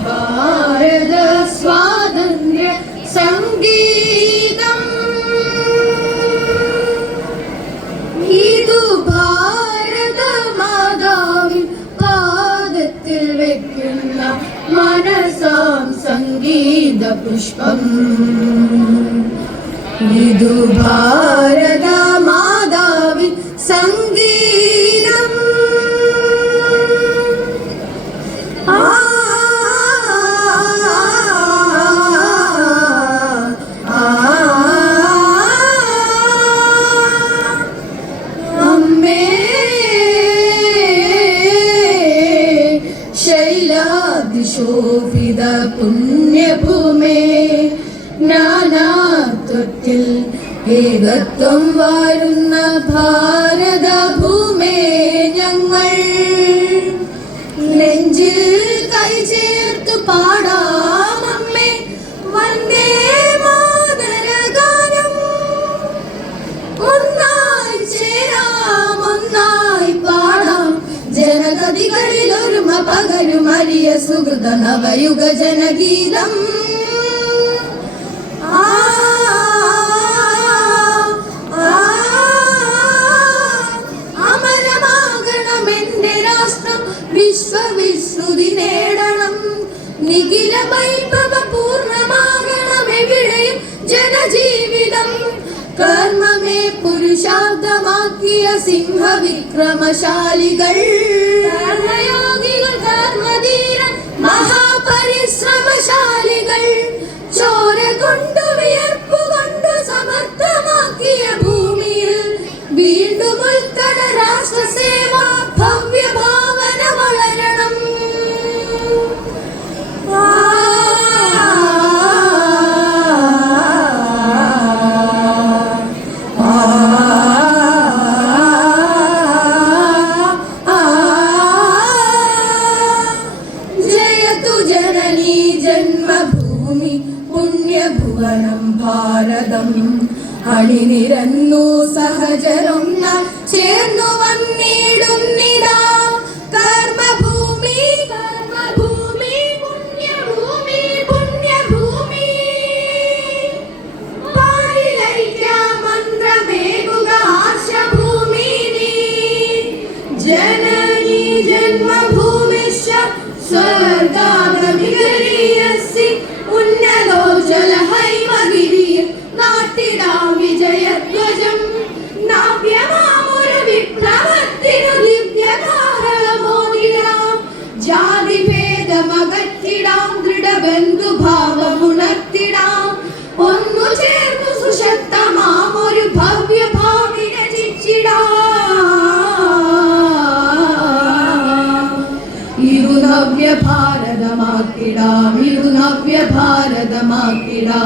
ഭാരത സ്വാതന്ത്ര്യ സംഗീതം ഇതു ഭാരത മാതാവിൻ പാദത്തിൽ വെക്കുന്ന മനസാം സംഗീത പുഷ്പം ഇതു ഭാരത മാതാവിൻ സംഗീതം ശോഭിത പുണ്യഭൂമേ നാനാത്വത്തിൽ ഏകത്വം വാഴുന്ന ഭാരതഭൂമേ ഞങ്ങൾ നെഞ്ചിൽ കൈ ചേർത്ത് പാടാം അമ്മേ വന്ദേ മാതരഗാനം ഒന്നായി ചേരാം ഒന്നായി പാടാം ജനതതികളിൽ ഒരുമ പകരും അരിയ സുഹൃത നവയുഗ ജനഗീതം അമരമാകണമെന്റെ രാഷ്ട്രം വിശ്വവിശ്രുതി നേടണം നിഖില വൈഭവ പൂർണ്ണമാകണം എവിടെയും ജനജീവിതം കർമ്മമേ പുരുഷാർത്ഥമാക്കിയ സിംഹവിക്രമശാലികൾ കർമ്മയോഗികൾ കർമ്മധീര മഹാപരിശ്രമശാലികൾ ചോര കൊണ്ടു വിയർപ്പു കൊണ്ടു സമർത്ഥമാക്കിയ ഭൂമിയിൽ വീണ്ടും ഉൾക്കട രാഷ്ട്രസേവ ഭവ്യഭാവന വളരണം ജന്മഭൂമി പുണ്യഭുവനം ഭാരതം അണിനിരന്നു സഹചരൊന്ന ചേർന്നു വന്നിടുന്നിതാ കർമ്മഭൂമി കർമ്മഭൂമി പുണ്യഭൂമി പുണ്യഭൂമി മന്ത്രമേകുക ആശഭൂമി ജനനി ജന്മഭൂമിശ്ച സ്വർഗാഗമികരീയസി ഉന്നതോജ്വല ഹൈമഗിരിയിൽ നാട്ടിടാം വിജയധ്വജം നാവ്യമാമൊരു വിപ്ലവത്തിനു ദിവ്യകാരണമോദിടാം ജാതിഭേദമകറ്റിടാം ദൃഢബന്ധുഭാവമുണർത്തിടാം ഒന്നു ചേർന്നു സുശക്തമാമൊരു ഭവ്യഭാവി രചിച്ചിടാം നവ്യ ഭാരതമാക്കിടാം ഇതു നവ്യ ഭാരതമാക്കിടാം